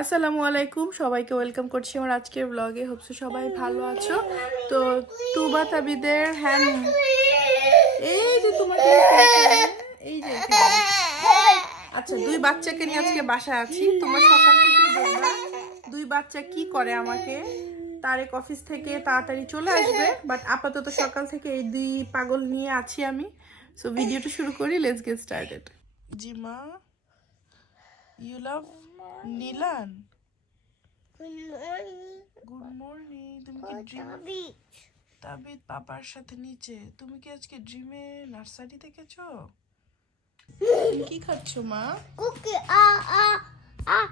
আসসালামু আলাইকুম। সবাইকে ওয়েলকাম করছি আমার আজকের ব্লগে হোপসো সবাই ভালো আছো। তো তুবা তাবিদের হ্যান্ড এই যে তোমাকে এই যে। আচ্ছা দুই বাচ্চাকে নিয়ে আজকে বাসায় আছি। তোমরা সকাল থেকে দুই বাচ্চা কি করে আমাকে। তারেক অফিস থেকে তাড়াতাড়ি চলে আসবে। বাট আপাতত সকাল থেকে এই দুই পাগল নিয়ে আছি আমি। সো ভিডিওটা শুরু করি। লেটস গেট স্টার্টেড জি মা ইউ লাভ নীলান? গুড মর্নিং তুমি কি ড্রিম. তাবিদ পাপার সাথে নিচে। তুমি কি আজকে ড্রিমে নার্সারি দেখেছ তুমি কি খাচ্ছো মা? Cookie, ah, ah, ah.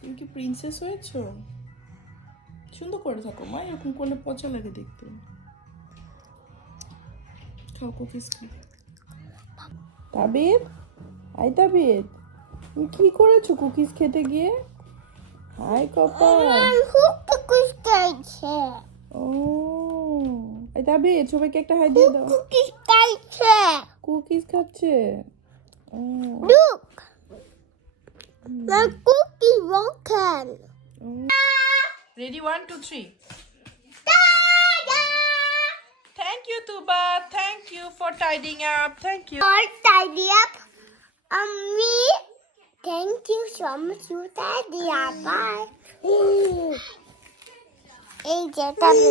তুমি কি প্রিন্সেস হয়েছো? সুন্দর করে থাকো মা এরকম করলে পচা লাগে দেখতে। খাও কুকিজ খাও। তাবিদ? আই তাবিদ। কি করেছ কুকিজ খেতে গিয়ে হাই কপাল who cookies খাইছে? ও এই তাবিদ সবাইকে একটা হাই দিয়ে দাও Cookies খাইছে? কুকিজ খাচ্ছে ও Look. The cookie broken. Ready one two three Ta-da! Thank you Tuba thank you for tidying up thank you All tidy up. Um, me. Thank you so much. You up. Bye. এই যে তাবি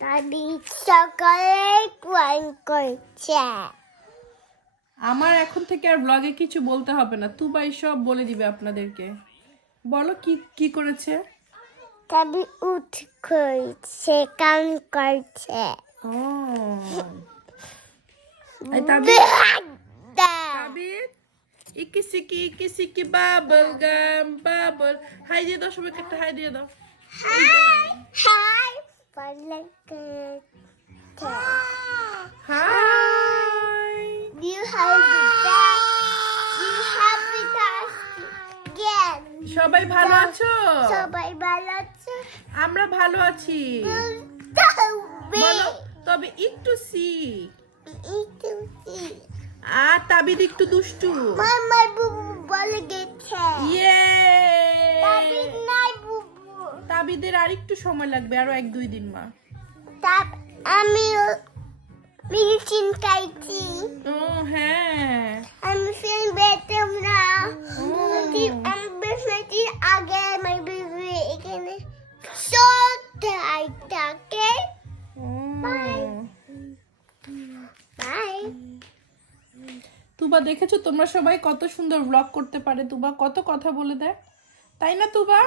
তাবি সকালে কোয়ান করছে আমার এখন থেকে আর ব্লগে কিছু বলতে হবে না। তুবাই সব বলে দিবে আপনাদেরকে। বলো কি কি করেছে? তাবি উঠ করছে কাম করছে। ও। এই তাবিদ তাবিদ ইকি সিকি ইকি সিকি বাবল গাম বাবল। হাই দিয়ে দাও সবাইকে একটা হাই দিয়ে দাও। Hi hi You have the best. You have. Again. সবাই ভালো আছো? সবাই ভালো আছে? আমরা ভালো আছি। বলো তবে একটু সি। আর তাবিদ একটু দুষ্টু। মামার বুবু বলে গেছে। ইয়ে তাবি নাই বুবু। তাবিদের আর একটু সময় লাগবে আরও এক দুই দিন মা। তাপ আমি মেডিসিন খাইছি। ও হ্যাঁ। আমি ফিল বেতাম না। আমি বেসমেন্টের আগে আমার বেবি এখানে ছোট থাকে। ও। বাই। তুবা দেখেছ তোমরা সবাই কত সুন্দর ব্লগ করতে পারে তুবা কত কথা বলে দেয় তাই না Tuba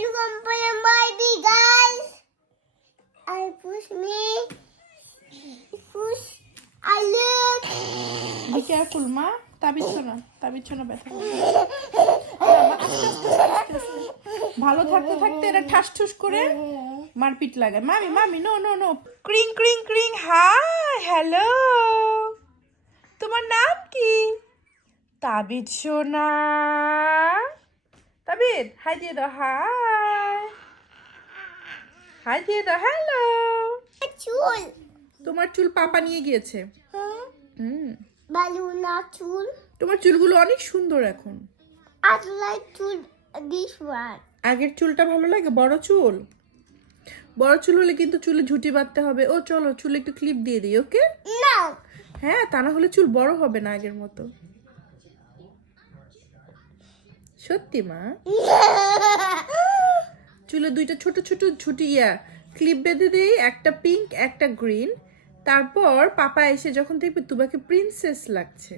You can put in my big guys. I push me. Push. I look. Careful মা তাবিচ্ছ না তাবিচ্ছ না ব্যথা মা। ভালো থাকতে থাকতে এরা ঠাস ঠুস করে মারপিট লাগায় মামি মামি নো নো নো ক্রিং ক্রিং ক্রিং হাই হ্যালো তোমার নাম কি? তাবিদ সোনা তাবিদ হাই দিয়ে দাও হাই হাই দিয়ে দাও হ্যালো চুল। তোমার চুল পাপা নিয়ে গিয়েছে। হুম। বালুনা চুল। তোমার চুলগুলো অনেক সুন্দর এখন। I like চুল this one. আগের চুলটা ভালো লাগে? বড় চুল? বড় চুল হলে কিন্তু চুলে ঝুটি বাঁধতে হবে। ও চলো চুলে একটু ক্লিপ দিয়ে দিই ওকে No. হ্যাঁ তা না হলে চুল বড় হবে না আগের মতো। সত্যি, মা? চুলে দুইটা ছোট ছোট ঝুটি, ইয়া ক্লিপ বেঁধে দিই, একটা পিঙ্ক একটা গ্রিন তারপর পাপা এসে যখন দেখবে তোমাকে প্রিন্সেস লাগছে।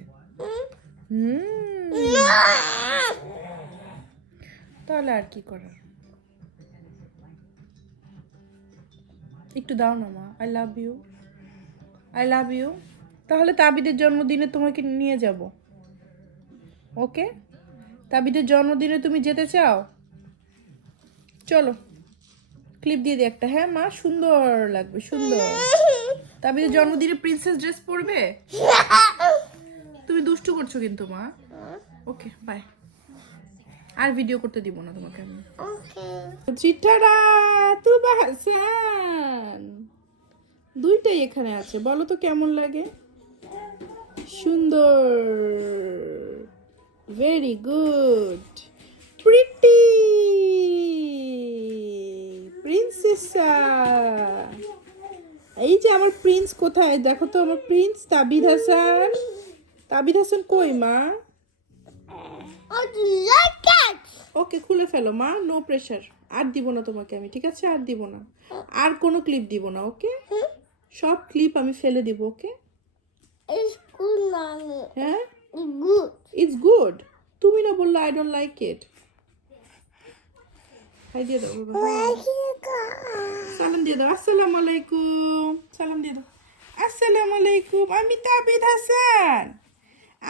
তাহলে আর কি করার একটু দাও না, মা। I love you I love you তাহলে তাবিদের জন্মদিনে তোমাকে নিয়ে যাব। ওকে? তাবিদের জন্মদিনে তুমি যেতে চাও? চলো ক্লিপ দিয়ে দিই একটা। হ্যাঁ মা, সুন্দর লাগবে, সুন্দর। তাবিদের জন্মদিনে প্রিন্সেস ড্রেস পরবে? তুমি দুষ্টু করছ কিন্তু মা। ওকে বাই আর ভিডিও করতে দিব না তোমাকে আমি. চিঠারা তুবা হাসান দুইটাই এখানে আছে, বলো তো কেমন লাগে? সুন্দর। ভেরি গুড প্রিটি প্রিন্সেসা এই যে আমার প্রিন্স কোথায়? দেখো তো আমার প্রিন্স তাবিদ হাসান। তাবিদ হাসান কই মা? Oh, ওকে খুলে ফেলো মা। নো প্রেশার আর দিব না তোমাকে আমি ঠিক আছে? আর দিব না। আর কোনো ক্লিপ দিব না ওকে সব ক্লিপ আমি ফেলে দিব ওকে. হ্যাঁ? It's good. ইটস গুড তুমি না বললে I don't like it hi দিয়ে দাও। সালাম দিয়ে দাও। আসসালামু আলাইকুম। সালাম দিয়ে দাও। আসসালামু আলাইকুম। আমি তাবিদ হাসান।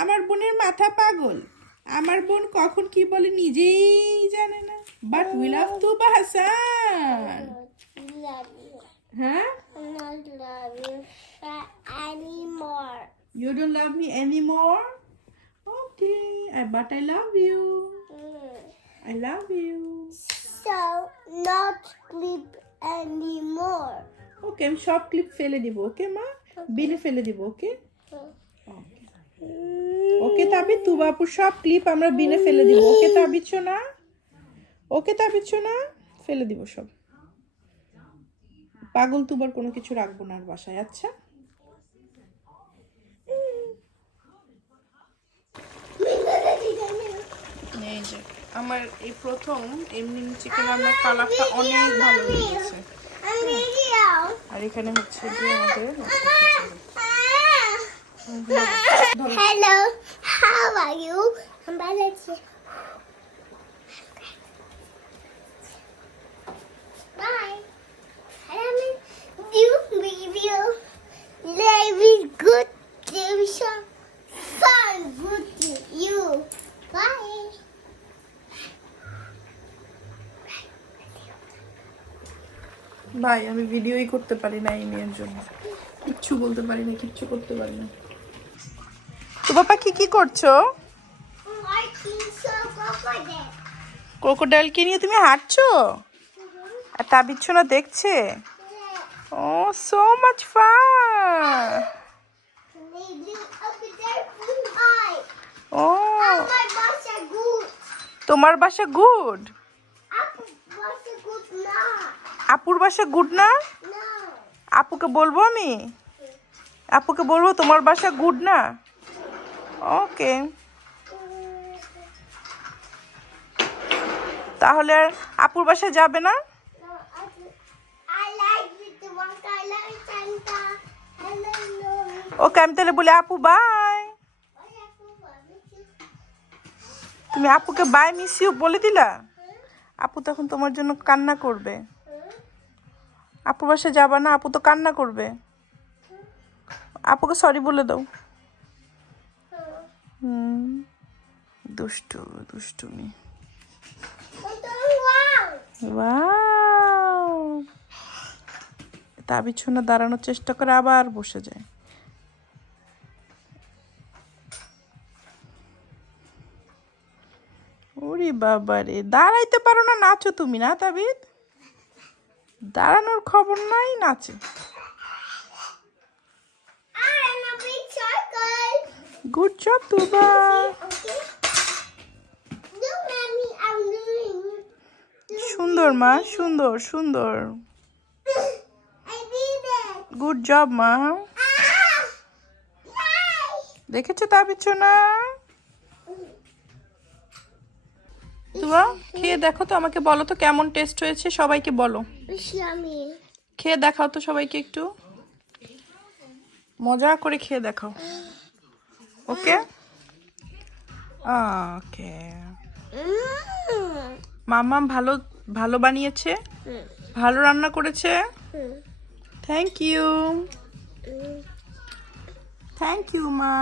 আমার বোনের মাথা পাগল। আমার বোন কখন কি বলে নিজেই জানে না। But we love Tuba Hasan হ্যাঁ I not love you anymore. Don't love me anymore okay but I love you Mm. I love you So, not sleep anymore. Okay আমি সব ক্লিপ ফেলে দিব ওকে মা? বিনে ফেলে দিব ওকে ওকে তাবিদ তু সব ক্লিপ আমরা বিনে ফেলে দিব ওকে তাবিচ্ছ না ওকে তাবিচ্ছ না ফেলে দিব সব। পাগল তুবার কোনো কিছু রাখব না আর বাসায় আচ্ছা? এই যে আমার এই প্রথম এমনি চিকেন রান্নার কালারটা অনেক ভালো হয়েছে I'm video. আর এখানে হচ্ছে যে আমাদের Hello, how are you? I'm Balaji. Bye. I'm in new video. Life is good. There is some fun good to you. Bye. ভাই, আমি ভিডিওই করতে পারি না এই মেয়ের জন্য কিচ্ছু বলতে পারি না, কিচ্ছু করতে পারি না তো বাবা, কি কি করছ that. ক্রোকোডাইলকে নিয়ে তুমি হাঁটছো আর তা না দেখছে ও সো মাচ high. ও. তোমার বাসা গুড. আপুর বাসা গুড না? আপুকে বলব আমি? আপুকে বলব তোমার বাসা গুড না? ওকে। তাহলে আর আপুর বাসা যাবে না. ওকে, আমি তাহলে বলি আপু, বাই? তুমি আপুকে বাই, মিস ইউ বলে দিলা? আপু তখন তোমার জন্য কান্না করবে। আপুর বাসায় যাবা না, আপু তো কান্না করবে। আপুকে সরি বলে দাও। হুম, দুষ্টু, দুষ্টুমি। তা বিছুনা দাঁড়ানোর চেষ্টা করে আবার বসে যায়। ওরে বাবারে, দাঁড়াইতে পারো না, নাচো তুমি না তাবিদ দাঁড়ানোর খবর নাই নাচে. Good job Tuba. সুন্দর, মা, সুন্দর সুন্দর. গুড জব মা! দেখেছ তা বিছুনা তুবা খেয়ে দেখো তো আমাকে বলো তো কেমন টেস্ট হয়েছে সবাইকে বলো খেয়ে দেখাও তো সবাইকে একটু মজা করে খেয়ে দেখাও ওকে ওকে. মাম্মা ভালো ভালো বানিয়েছে. ভালো রান্না করেছে. Thank you. থ্যাংক ইউ মা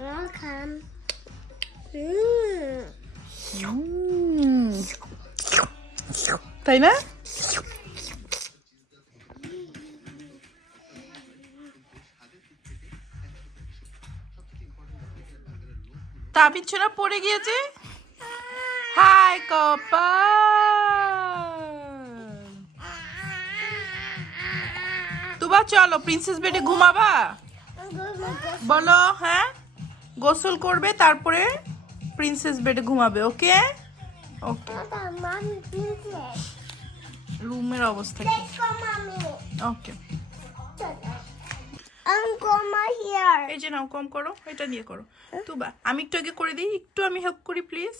Welcome. তাই না? তা বিছানা পড়ে গিয়েছে? হাই কপাল! তুবা, চলো প্রিন্সেস বেডে ঘুমাবা. বলো হ্যাঁ? গোসল করবে, তারপরে প্রিন্সেস বেডে ঘুমাবে ওকে. রুমের অবস্থা কি. ওকে এই যে নাও কম করো এটা দিয়ে করো। তুবা আমি একটু আগে করে দিই একটু আমি হেল্প করি প্লিজ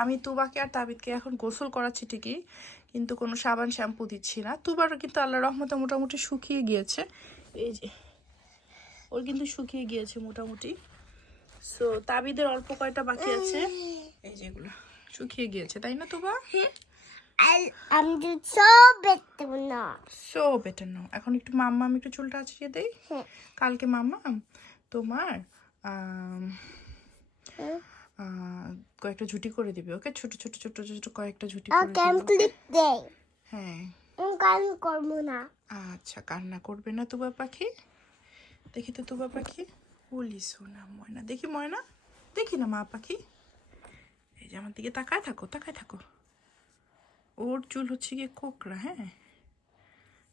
আমি তুবাকে আর তাবিদকে এখন গোসল করাচ্ছি ঠিকই কিন্তু কোনো সাবান শ্যাম্পু দিচ্ছি না। তুবারও কিন্তু আল্লাহ রহমতে মোটামুটি শুকিয়ে গিয়েছে। এই যে ওর কিন্তু শুকিয়ে গিয়েছে মোটামুটি। সো তাবিদের অল্প কয়টা বাকি আছে? এই যেগুলো শুকিয়ে গিয়েছে তাই না তুবা? I, I'm doing so better now. এখন একটু মাম্মা আমি একটু চুলটা আছড়িয়ে দেই। হ্যাঁ। কালকে মাম্মা তোমার কয়েকটা ঝুটি করে দিবে ওকে? ছোট ছোট ছোট ছোট কয়েকটা ঝুটি করে click day. হ্যাঁ। Going to আচ্ছা কান্না করবে না তুবা পাখি? দেখি তো তুবা পাখি। বলি সোনা ময়না। দেখি ময়না? দেখি না মা পাখি এই যে আমার দিকে তাকায় থাকো তাকায় থাকো। ওর চুল হচ্ছে গিয়ে কোকড়া হ্যাঁ?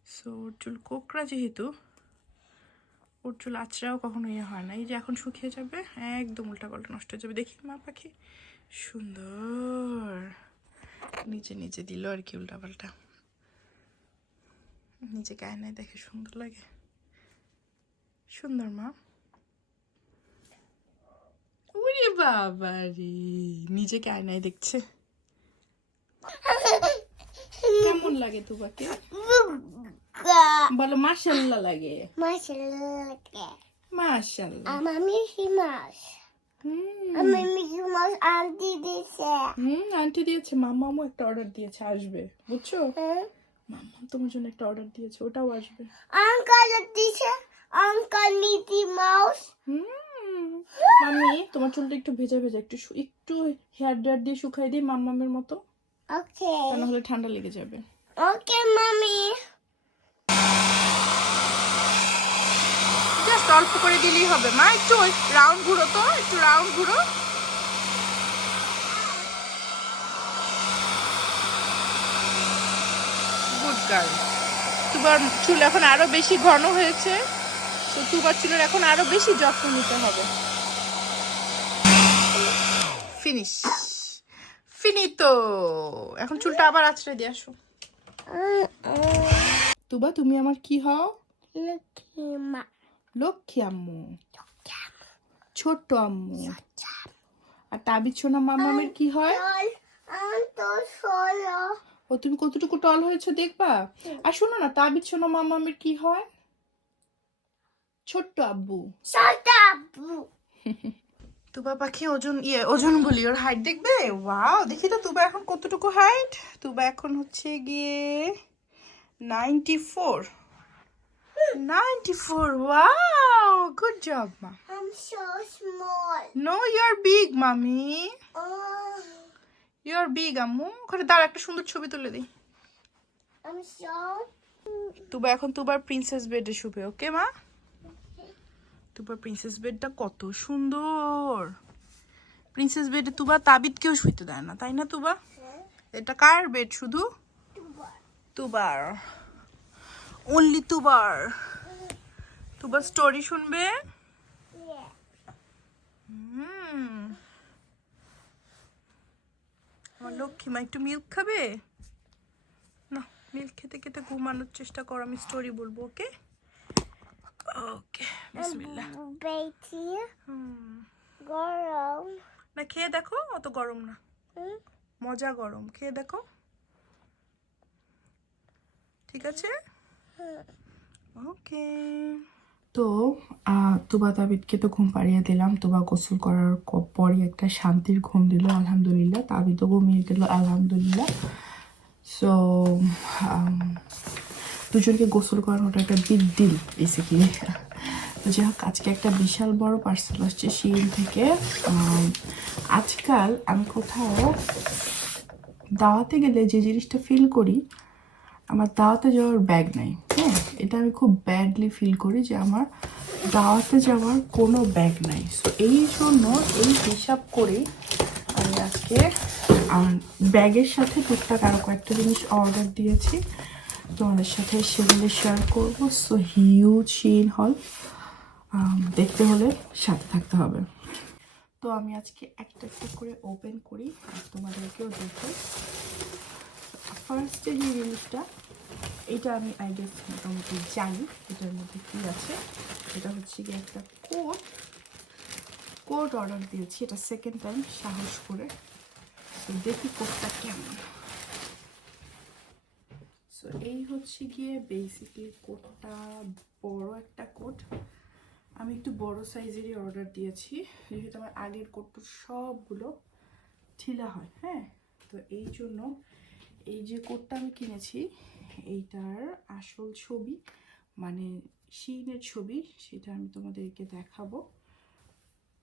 সো ওর চুল কোকড়া যেহেতু, ওর চুল আছড়াও কখনো ইয়ে হয় না। এই যে এখন শুকিয়ে যাবে, একদম উল্টা পাল্টা নষ্ট হয়ে যাবে। দেখি মা পাখি সুন্দর। নিচে নিচে দিল আর কি উল্টা পাল্টা। গায়ে আয়নায় দেখে সুন্দর লাগে। সুন্দর মা। ওরে বাবা রে নিজেকে আয়নায় দেখছে কেমন লাগে তোমাকে বলো মাশাল্লাহ লাগে. মাশাল্লাহ Mickey Mouse. হুম আন্টি দিয়েছে মামামও একটা অর্ডার দিয়েছে আসবে বুঝছ? মাম্মা তোমার জন্য একটা অর্ডার দিয়েছে ওটাও আসবে Uncle Mickey Mouse. Hmm mummy তোমার চুলটা একটু ভেজা ভেজা একটু একটু হেয়ার ড্রায়ার দিয়ে শুকাই দিই মাম্মামের মতো. না হলে ঠান্ডা লেগে যাবে। Okay, mommy. জাস্ট অল্প করে দিলেই হবে। মা একটু রাউন্ড ঘুরো তো একটু রাউন্ড ঘুরো গুড গার্ল তুবার চুল এখন আরও বেশি ঘন হয়েছে তো তুবার চুলের এখন আরও বেশি যত্ন নিতে হবে। ফিনিশ। ফিনিতো। এখন চুলটা আবার আছড়ে দিয়ে আসো। তুবা তুমি আমার কি হও? লক্ষ্মী আম্মু। ছোট্ট আম্মু। আর তাবিজ সোনা মামামের কি হয়. ও তুমি কতটুকু টল হয়েছে দেখবা? আর শোনো না তাবিজ সোনা মামামের কি হয়? ছোট্ট আব্বু। Shut up. তুবা পাখি ওজন ইয়ে ওজন বলি ওর হাইট দেখবে? ওয়াও দেখি তো তুবা এখন কতটুকু হাইট তুবা এখন হচ্ছে গিয়ে ninety four ninety four wow good job মা I'm so small. No you are big mummy Oh, আম্মু। দাঁড়া একটা সুন্দর ছবি তুলে দিই. তুবা এখন তুবার প্রিন্সেস বেডে শুবে ওকে মা তুবার প্রিন্সেস বেডটা কত সুন্দর। প্রিন্সেস বেডে তুবা তাবিদকেও শুইতে দেয় না, তাই না তুবা এটা কার বেড শুধু? তুবার অনলি তুবার তুবার স্টোরি শুনবে? আমার লক্ষ্মী মা একটু মিল্ক খাবে? না মিল্ক খেতে খেতে ঘুমানোর চেষ্টা কর, আমি স্টোরি বলব ওকে ওকে বিসমিল্লাহ go around. না খেয়ে দেখো অত গরম না? মজা গরম খেয়ে দেখো। ঠিক আছে? ওকে তো তুবা তাবিদকে তো ঘুম পাড়িয়ে দিলাম। তুবা গোসল করার পরই একটা শান্তির ঘুম দিল আলহামদুলিল্লাহ। তাবিদও ঘুমিয়ে গেল আলহামদুলিল্লাহ। সো দুজনকে গোসল করানোটা একটা বিগ ডিল বেসিক্যালি তো যাই হোক, আজকে একটা বিশাল বড় পার্সেল আসছে শিল থেকে। আজকাল আমি কোথাও দাওয়াতে গেলে যে জিনিসটা ফিল করি, আমার দাওয়াতে যাওয়ার ব্যাগ নাই হ্যাঁ? এটা আমি খুব ব্যাডলি ফিল করি যে আমার দাওয়াতে যাওয়ার কোনো ব্যাগ নাই। সো এই জন্য এই হিসাব করে আমি আজকে ব্যাগের সাথে টুকটাক আরও কয়েকটা জিনিস অর্ডার দিয়েছি। তোমাদের সাথে সেগুলো শেয়ার করব। সো হিউজ শিন হল দেখতে হলে সাথে থাকতে হবে। তো আমি আজকে একটা একটা করে ওপেন করি তোমাদেরকেও দেখাই ফার্স্টে যে জিনিসটা, এটা আমি আই গেস মোটামুটি জানি এটার মধ্যে কী আছে। এটা হচ্ছে কি একটা কোট। কোট অর্ডার দিয়েছি। এটা সেকেন্ড টাইম সাহস করে। দেখি কোটটা কেমন। সো এই হচ্ছে গিয়ে বেসিকলি কোটটা বড় একটা কোট। আমি একটু বড় সাইজেরই অর্ডার দিয়েছি। যেহেতু আমার আগের কোটটা সবগুলো ঢিলা হয় হ্যাঁ? তো এই জন্য এই যে কোটটা আমি কিনেছি, এইটার আসল ছবি মানে শিনের ছবি, সেটা আমি তোমাদেরকে দেখাবো।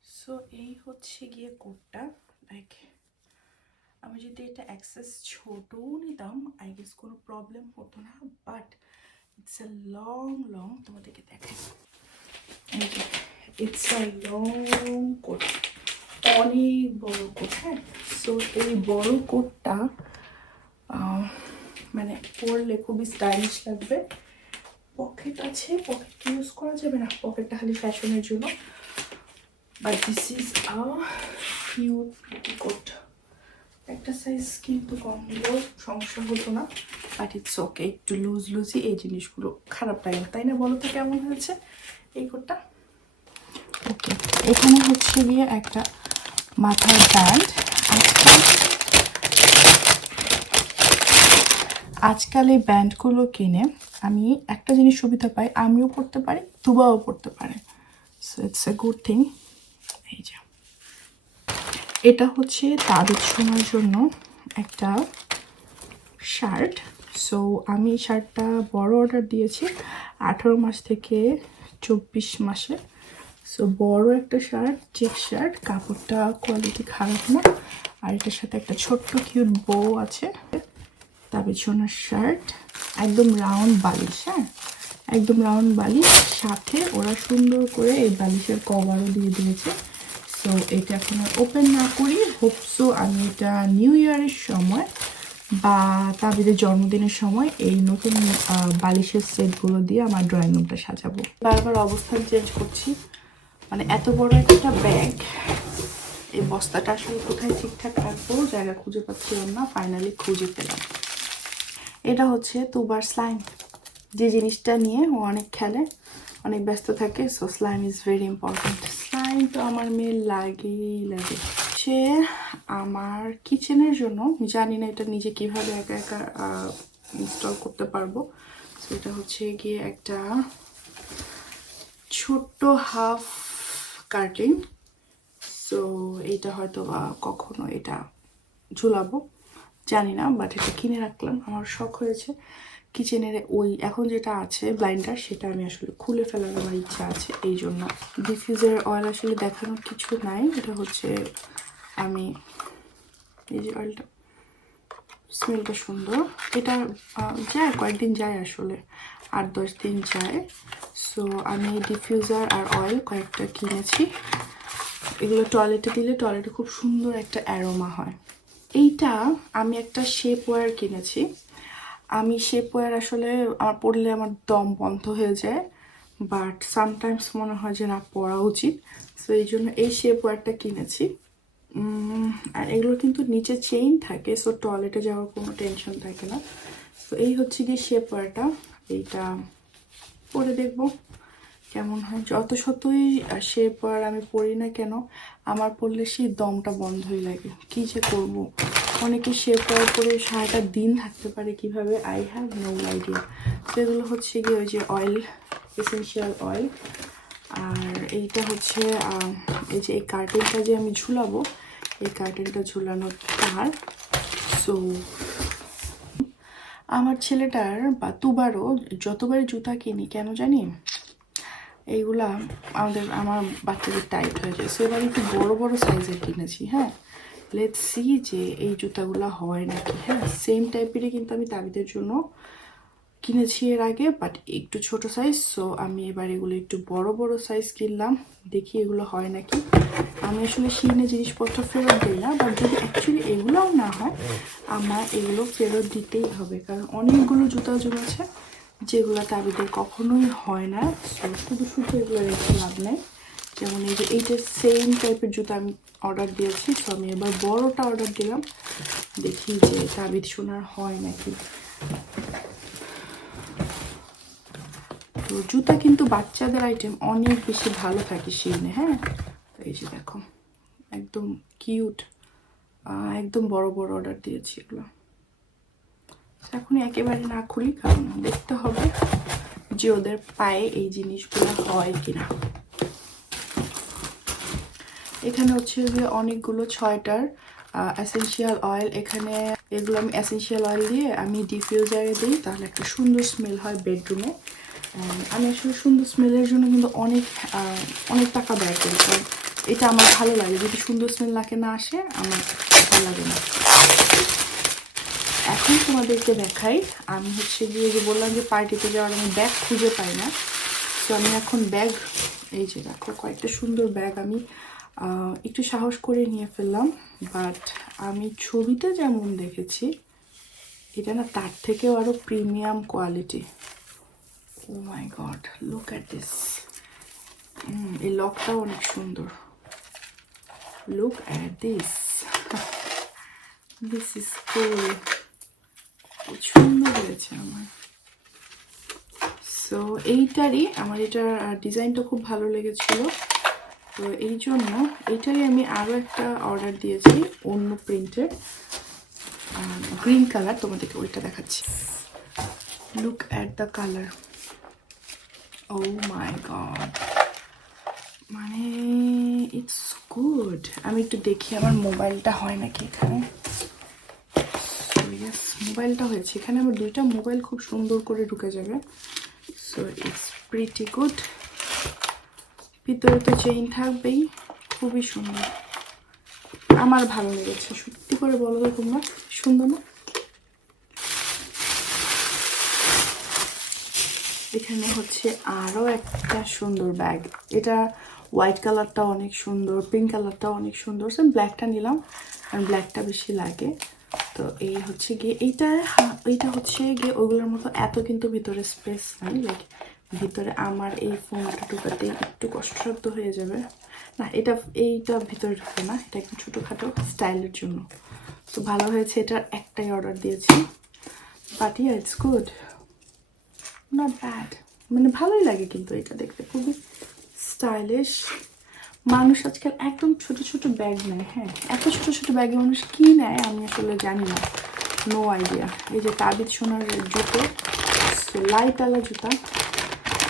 সো এই হচ্ছে গিয়ে কোটটা। লাইক আমি যদি এটা অ্যাক্সেস ছোটও নিতাম আই গেস কোনো প্রবলেম হতো না but it's a long long তোমাদেরকে দেখাই। ইটস আ লং কোট অনেক বড় কোট হ্যাঁ? সো এই বড় কোটটা মানে পরলে খুবই স্টাইলিশ লাগবে। পকেট আছে পকেট ইউজ করা যাবে না? পকেটটা খালি ফ্যাশনের জন্য। But this is a cute coat একটা সাইজ কিন্তু কম হলেও সমস্যা হতো না বাট ইটস ওকে একটু লুজ লুজই এই জিনিসগুলো খারাপ লাগে তাই না বলো তো কেমন হয়েছে এই কোটটা ওকে এখানে হচ্ছে গিয়ে একটা মাথার ব্যান্ড আজকাল আজকাল এই ব্যান্ডগুলো কিনে আমি একটা জিনিস সুবিধা পাই, আমিও পড়তে পারি তুবাও পড়তে পারে। So it's a good thing এই যে। এটা হচ্ছে তাদের সময়ের জন্য একটা শার্ট। সো আমি শার্টটা বড় অর্ডার দিয়েছি আঠারো মাস থেকে চব্বিশ মাসে। সো বড় একটা শার্ট চেক শার্ট, কাপড়টা কোয়ালিটি খারাপ না। আর এটার সাথে একটা ছোট্ট কিউট বউ আছে। তার পেছনের শার্ট একদম রাউন্ড বালিশ হ্যাঁ? একদম রাউন্ড বালিশ। সাথে ওরা সুন্দর করে এই বালিশের কভারও দিয়ে দিয়েছে। সো এটা এখন ওপেন না করি। হোপসো আমি এটা নিউ ইয়ারের সময় বা তাবিদের জন্মদিনের সময় এই নতুন বালিশের সেটগুলো দিয়ে আমার ড্রয়িং রুমটা সাজাবো। বারবার অবস্থান চেঞ্জ করছি। মানে এত বড় একটা ব্যাগ এই বস্তাটা আসলে কোথায় ঠিকঠাক রাখব, জায়গা খুঁজে পাচ্ছিলাম না ফাইনালি খুঁজে পেলাম। এটা হচ্ছে তুবার স্লাইম যে জিনিসটা নিয়ে ও অনেক খেলে, অনেক ব্যস্ত থাকে so slime is very important slime তো আমার মেয়ের লাগেই লাগে সে আমার কিচেনের জন্য জানি না এটা নিজে কীভাবে একা একা ইনস্টল করতে পারব। এটা হচ্ছে গিয়ে একটা ছোট্ট হাফ কার্টিং সো এইটা হয়তো বা কখনো এটা ঝুলাবো। জানি না বাট এটা কিনে রাখলাম। আমার শখ হয়েছে। কিচেনের ওই এখন যেটা আছে ব্লাইন্ডার সেটা আমি আসলে খুলে ফেলার আমার ইচ্ছা আছে এই জন্য ডিফিউজার অয়েল আসলে দেখানোর কিছু নাই, এটা হচ্ছে আমি এই যে অয়েলটা স্মেলটা সুন্দর। এটা যায়, কয়েকদিন যায় আসলে, আট, দশ দিন যায়। সো আমি ডিফিউজার আর অয়েল কয়েকটা কিনেছি। এগুলো টয়লেটে দিলে টয়লেটে খুব সুন্দর একটা অ্যারোমা হয়। এইটা আমি একটা শেপ ওয়্যার কিনেছি। আমি শেপ ওয়্যার আসলে আমার পড়লে আমার দম বন্ধ হয়ে যায় বাট সামটাইমস মনে হয় যে না, পড়া উচিত। সো এই জন্য এই শেপ ওয়্যারটা কিনেছি আর এগুলো কিন্তু নিচে চেইন থাকে সো টয়লেটে যাওয়ার কোনো টেনশন থাকে না। তো এই হচ্ছে গিয়ে শেপ ওয়্যারটা এইটা পরে দেখব কেমন হয়। যত শতই শেপ আর আমি পড়ি না কেন, আমার পড়লে সেই দমটা বন্ধই লাগে। কি যে করব? অনেকে শেপ করার পরে সারাটা দিন থাকতে পারে কীভাবে? আই হ্যাভ নো আইডিয়া তো এগুলো হচ্ছে গিয়ে ওই যে অয়েল এসেন্সিয়াল অয়েল আর এইটা হচ্ছে এই যে এই কার্টেনটা যে আমি ঝুলাবো, এই কার্টেনটা ঝুলানোর তার। সো আমার ছেলেটার বা তুবারও যতবারই জুতা কিনি, কেন জানি? এইগুলা আমাদের, আমার বাচ্চাদের টাইট হয়ে যায়। সো এবার একটু বড় বড় সাইজের কিনেছি হ্যাঁ? লেট সি যে এই জুতাগুলো হয় নাকি। হ্যাঁ সেম টাইপেরই কিন্তু আমি তাবিদের জন্য কিনেছি এর আগে বাট একটু ছোট সাইজ সো আমি এবার এগুলো একটু বড় বড় সাইজ কিনলাম। দেখি এগুলো হয় নাকি। আমি আসলে শিনে জিনিসপত্র ফেরত দিই না বাট যদি অ্যাকচুয়ালি এগুলোও না হয় আমার এগুলো ফেরত দিতেই হবে। কারণ অনেকগুলো জুতা জমেছে যেগুলো তাবিদের কখনোই হয় না। So, শুধু শুধু এগুলো রেখে লাভ নেই। যেমন এই যে এইটা সেম টাইপের জুতো আমি অর্ডার দিয়েছি, তো আমি এবার বড়টা অর্ডার দিলাম। দেখি যে তাবিদ সোনার হয় নাকি। তো জুতা কিন্তু বাচ্চাদের আইটেম অনেক বেশি ভালো থাকে শিনে হ্যাঁ? তো এই যে দেখো, একদম কিউট একদম বড় বড় অর্ডার দিয়েছি এগুলো। এখন একেবারে না খুলি, কারণ দেখতে হবে যে ওদের পায়ে এই জিনিসগুলো হয় কিনা। এখানে হচ্ছে যে অনেকগুলো ছয়টার অ্যাসেন্সিয়াল অয়েল এখানে এগুলো আমি অ্যাসেন্সিয়াল অয়েল দিয়ে আমি ডিফিউজারে দিই, তাহলে একটা সুন্দর স্মেল হয় বেডরুমে আমি আসলে সুন্দর স্মেলের জন্য কিন্তু অনেক অনেক টাকা ব্যয় করি। এটা আমার ভালো লাগে। যদি সুন্দর স্মেল নাকে না আসে, আমার ভালো লাগে না। এখন তোমাদেরকে দেখাই। আমি হচ্ছে গিয়ে যে বললাম যে পার্টিতে যাওয়ার আমি ব্যাগ খুঁজে পাই না। তো আমি এখন ব্যাগ এই যে দেখো, কয়েকটা সুন্দর ব্যাগ আমি একটু সাহস করে নিয়ে ফেললাম বাট আমি ছবিতে যেমন দেখেছি, এটা না তার থেকেও আরও premium quality oh my god look at this এই লকটাও অনেক সুন্দর। Look at this this is cool সুন্দর হয়েছে আমার। সো এইটারই, আমার এটার ডিজাইনটা খুব ভালো লেগেছিল। তো এই জন্য এটাই আমি আরও একটা অর্ডার দিয়েছি অন্য প্রিন্টের গ্রিন কালার তোমাদেরকে ওইটা দেখাচ্ছি। Look at the colour oh my god মানে ইটস গুড আমি একটু দেখি আমার মোবাইলটা হয় নাকি এখানে। মোবাইলটা হয়েছে। এখানে আমার দুইটা মোবাইল খুব সুন্দর করে ঢুকে যাবে। সো ইটস প্রিটি গুড ভিতরে তো চেইন থাকবেই, খুবই সুন্দর। আমার ভালো লেগেছে, সত্যি করে বলো তো তোমরা, সুন্দর না? এখানে হচ্ছে আরও একটা সুন্দর ব্যাগ এটা হোয়াইট কালারটা অনেক সুন্দর পিঙ্ক কালারটা অনেক সুন্দর। সে ব্ল্যাকটা নিলাম, কারণ ব্ল্যাকটা বেশি লাগে। তো এই হচ্ছে গিয়ে, এইটা এইটা হচ্ছে গিয়ে ওইগুলোর মতো এত কিন্তু ভিতরে স্পেস নাই লাইক ভিতরে আমার এই ফোনটা ঢুকাতে একটু কষ্টসাধ্য হয়ে যাবে। না, এটা, এইটা ভিতরে ঢুকে না, এটা একটু ছোটোখাটো স্টাইলের জন্য। তো ভালো হয়েছে এটার একটাই অর্ডার দিয়েছি। But yeah it's good not bad মানে ভালোই লাগে কিন্তু এটা দেখতে, খুবই স্টাইলিশ মানুষ আজকাল একদম ছোট ছোট ব্যাগ নেয় হ্যাঁ। এত ছোট ছোট ব্যাগে মানুষ কি নেয় আমি আসলে জানি না। নো আইডিয়া এই যে তাবিজ সোনার জুতো লাইট আলা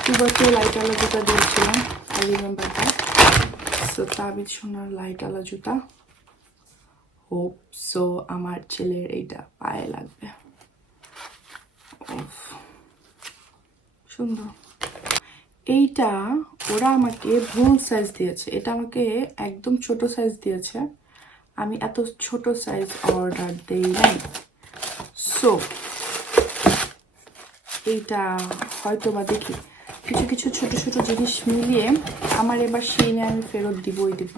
জুতা দুবছর লাইট আলা জুতা দিয়েছিলাম আই রিমেম্বার দ্যাট সো তাবিজ সোনার লাইট আলা জুতা। হোপ সো আমার ছেলের এইটা পায়ে লাগবে। সুন্দর। এইটা ওরা আমাকে ভুল সাইজ দিয়েছে। এটা আমাকে একদম ছোট সাইজ দিয়েছে। আমি এত ছোট সাইজ অর্ডার দেই নাই সো এইটা হয়তো বা দেখি। কিছু কিছু ছোট ছোট জিনিস মিলিয়ে আমার এবার সেই নিয়ে আমি ফেরত দিবই দিব।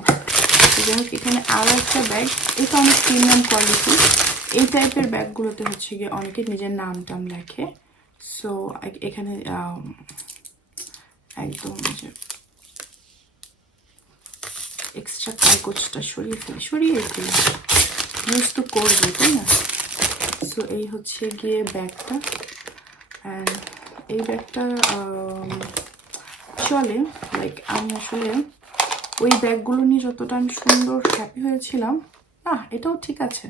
হোক এখানে আরও একটা ব্যাগ এটা অনেক প্রিমিয়াম কোয়ালিটি এই টাইপের ব্যাগগুলোতে হচ্ছে গিয়ে অনেকে নিজের নাম টাম লেখে সো এখানে একদম এক্সট্রা কাগজটা সরিয়ে ফেলি সরিয়ে ফেলি। ইউজ তো করব তাই না? সো এই হচ্ছে গিয়ে ব্যাগটা অ্যান্ড এই ব্যাগটা চলে লাইক আমি আসলে ওই ব্যাগগুলো নিয়ে যতটা আমি সুন্দর হ্যাপি হয়েছিলাম, না, এটাও ঠিক আছে।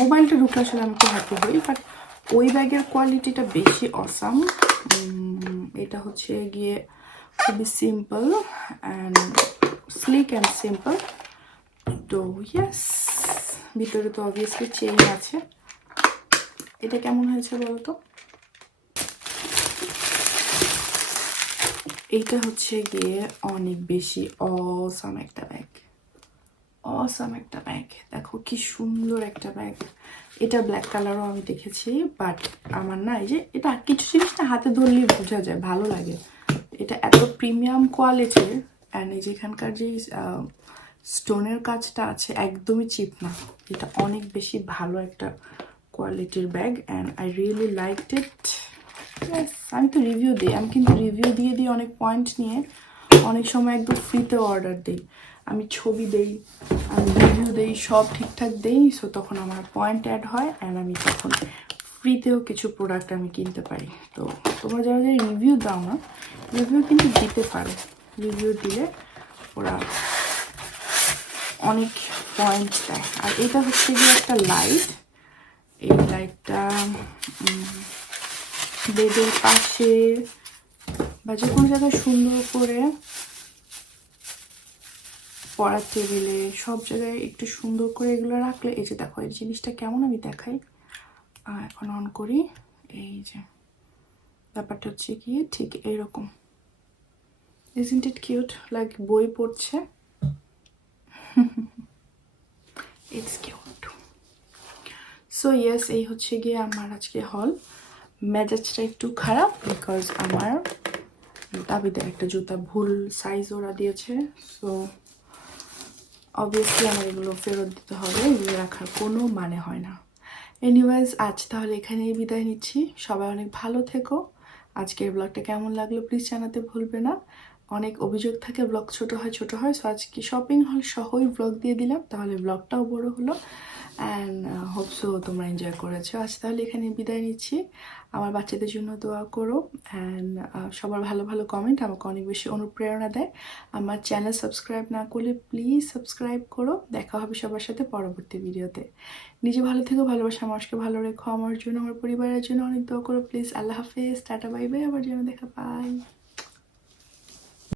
মোবাইলটা ঢুকলে আসলে আমি খুব হ্যাপি হই বাট ওই ব্যাগের কোয়ালিটিটা বেশি অসাম এটা হচ্ছে গিয়ে খুবই simple and sleek and simple তো ইয়েস ভিতরে তো অবভিয়াসলি চেইন আছে। এটা কেমন হয়েছে বলতো? এইটা হচ্ছে গিয়ে অনেক বেশি অসাম একটা ব্যাগ অসাম একটা ব্যাগ দেখো কি সুন্দর একটা ব্যাগ এটা ব্ল্যাক কালারও আমি দেখেছি বাট আমার না এই যে এটা কিছু জিনিসটা হাতে ধরলেই বোঝা যায়, ভালো লাগে। এটা এত প্রিমিয়াম কোয়ালিটির অ্যান্ড এই যে এখানকার যে স্টোনের কাজটা আছে, একদমই চিপ না। এটা অনেক বেশি ভালো একটা কোয়ালিটির bag and I really liked it আমি তো রিভিউ দিই। আমি কিন্তু রিভিউ দিয়ে দিই অনেক পয়েন্ট নিয়ে। অনেক সময় একদম ফ্রিতে অর্ডার দিই। আমি ছবি দেই, আমি রিভিউ দেই, সব ঠিকঠাক দেই সো তখন আমার পয়েন্ট অ্যাড হয় অ্যান্ড আমি তখন ফ্রিতেও কিছু প্রোডাক্ট আমি কিনতে পারি। তো তোমরা যারা যারা রিভিউ দাও না রিভিউ কিন্তু দিতে পারো। রিভিউ দিলে ওরা অনেক পয়েন্ট দেয়। আর এটা হচ্ছে গিয়ে একটা লাইট এই লাইটটা বেডের পাশে বা যে কোনো জায়গায় সুন্দর করে পড়ার টেবিলে সব জায়গায় একটু সুন্দর করে এগুলো রাখলে, এই যে দেখো, এই জিনিসটা কেমন আমি দেখাই। এখন অন করি। এই যে ব্যাপারটা হচ্ছে গিয়ে ঠিক এইরকম। ইজন্ট ইট কিউট লাইক বই পড়ছে। ইটস কিউট সো ইয়েস এই হচ্ছে গিয়ে আমার আজকে হল মেজাজটা একটু খারাপ বিকজ আমার দাবিতে একটা জুতা ভুল সাইজ ওরা দিয়েছে। সো অবভিয়াসলি আমার এগুলো ফেরত দিতে হবে, এগুলো রাখার কোনো মানে হয় না। এনিওয়াইজ আজ তাহলে এখানেই বিদায় নিচ্ছি। সবাই অনেক ভালো থেকো। আজকের ব্লগটা কেমন লাগল প্লিজ জানাতে ভুলবে না। অনেক অভিযোগ থাকে, ব্লগ ছোট হয় ছোট হয়। সো আজকে শপিং হল সহই ব্লগ দিয়ে দিলাম। তাহলে ব্লগটাও বড় হলো। অ্যান্ড হোপসো তোমরা এনজয় করেছ। আজ তাহলে এখানে বিদায় নিচ্ছি। আমার বাচ্চাদের জন্য দোয়া করো। অ্যান্ড সবার ভালো ভালো কমেন্ট আমাকে অনেক বেশি অনুপ্রেরণা দেয়। আমার চ্যানেল সাবস্ক্রাইব না করলে প্লিজ সাবস্ক্রাইব করো। দেখা হবে সবার সাথে পরবর্তী ভিডিওতে নিজে ভালো থেকো, ভালোবাসা মানুষকে ভালো রেখো। আমার জন্য, আমার পরিবারের জন্য অনেক দোয়া করো। প্লিজ আল্লাহ হাফেজ। টাটা বাই বাই যেন দেখা পাই